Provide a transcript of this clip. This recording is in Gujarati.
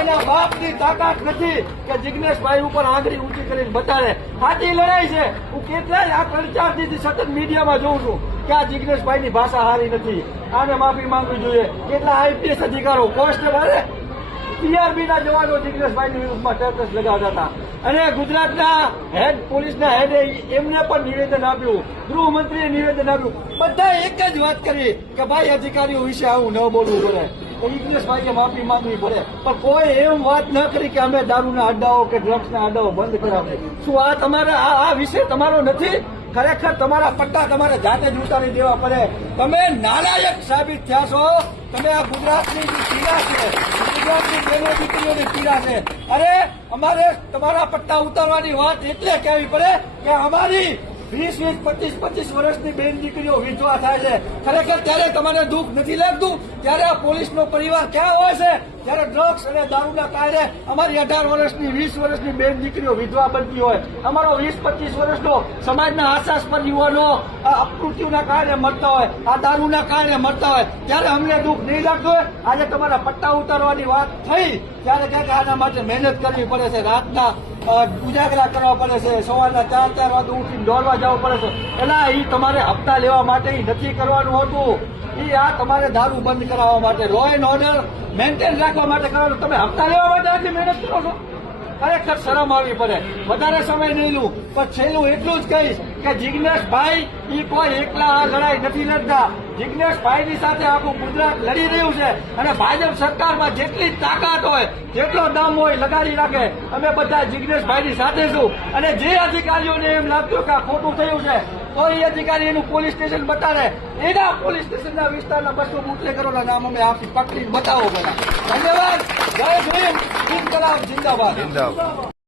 એના બાપની તાકાત નથી કે જિગ્નેશભાઈ ઉપર આંગળી ઊંચી કરીને બતાડે. સાચી લડાઈ છે. હું કેટલાય આ 3-4 દિવસથી સતત મીડિયામાં જોઉં છું કે આ જિગ્નેશભાઈની ભાષા સારી નથી, આને માફી માંગવી જોઈએ. કેટલા આઈપીએસ અધિકારો, કોન્સ્ટેબલ, ટીઆરબી ના જવાનો જિગ્નેશભાઈની વિરુદ્ધમાં સ્ટેટસ લગાવતા હતા અને ગુજરાતના હેડ પોલીસના હેડે એમને પણ નિવેદન આપ્યું, ગૃહમંત્રીએ નિવેદન આપ્યું. બધા એક જ વાત કરી કે ભાઈ અધિકારીઓ વિશે આવું ન બોલવું પડે, જિગ્નેશભાઈએ માફી માંગવી પડે. પણ કોઈ એમ વાત ન કરી કે અમે દારૂના અડ્ડાઓ કે ડ્રગ્સના અડ્ડાઓ બંધ કરાવીએ. શું આ તમારા આ વિષય તમારો નથી? ખરેખર તમારા પટ્ટા તમારે જાતે જ ઉતારી દેવા પડે. તમે નાલાયક સાબિત થયા છો. તમે આ ગુજરાતની જે પીડા છે, ગુજરાતની બહેનો દીકરીઓની પીડા છે. અરે અમારે તમારા પટ્ટા ઉતારવાની વાત એટલે કહેવી પડે કે અમારી 20, 25 વર્ષની બેન દીકરીઓ વિધવા થાય છે. ખરેખર ત્યારે તમારે દુઃખ નથી લાગતું? ત્યારે આ પોલીસનો પરિવાર ક્યાં હોય છે? ત્યારે ડ્રગ્સ અને દારૂના કારણે અમારી 18 વર્ષની 20 વર્ષની બેન દીકરીઓ વિધવા બનતી હોય, અમારો 20-25 વર્ષનો સમાજના આશાસ્પદ યુવાનો અપમૃત્યુના કારણે મરતા હોય, આ દારૂના કારણે મરતા હોય, ત્યારે અમને દુઃખ નહીં લાગતું હોય? આજે તમારા પટ્ટા ઉતારવાની વાત થઈ ત્યારે ક્યાંક આના માટે મહેનત કરવી પડે છે, રાતના ઉજાગરા કરવા પડે છે, સવારના 4 વાગે ઉઠીને દોડવા જવું પડે છે. એટલે એ તમારે હપ્તા લેવા માટે નથી કરવાનું હોતું. એ આ તમારે દારૂ બંધ કરાવવા માટે, લો એન્ડ ઓર્ડર મેન્ટેન રાખવા માટે કરવાનું. તમે હપ્તા લેવા માટે આટલી મહેનત કરો છો? ખરેખર શરમ આવી પડે. વધારે સમય નહીં લઉં, પણ છેલ્લું એટલું જ કહીશ કે જિગ્નેશભાઈ એ કોઈ એકલા આ લડાઈ નથી લડતા. જિગ્નેશભાઈની સાથે આખું ગુજરાત લડી રહ્યું છે અને ભાજપ સરકારમાં જેટલી તાકાત હોય, જેટલો દમ હોય લગાડી રાખે. અમે બધા જિગ્નેશભાઈની સાથે છું અને જે અધિકારીઓને એમ લાગતું કે આ ખોટું થયું છે તો એ અધિકારી એનું પોલીસ સ્ટેશન બતાડે. એના પોલીસ સ્ટેશનના વિસ્તારના 200 બુટલેગરોના નામ અમે આપી પકડીને બતાવો બધા. ધન્યવાદ. જય ભીમ. ઇન્કલાબ જિંદાબાદ.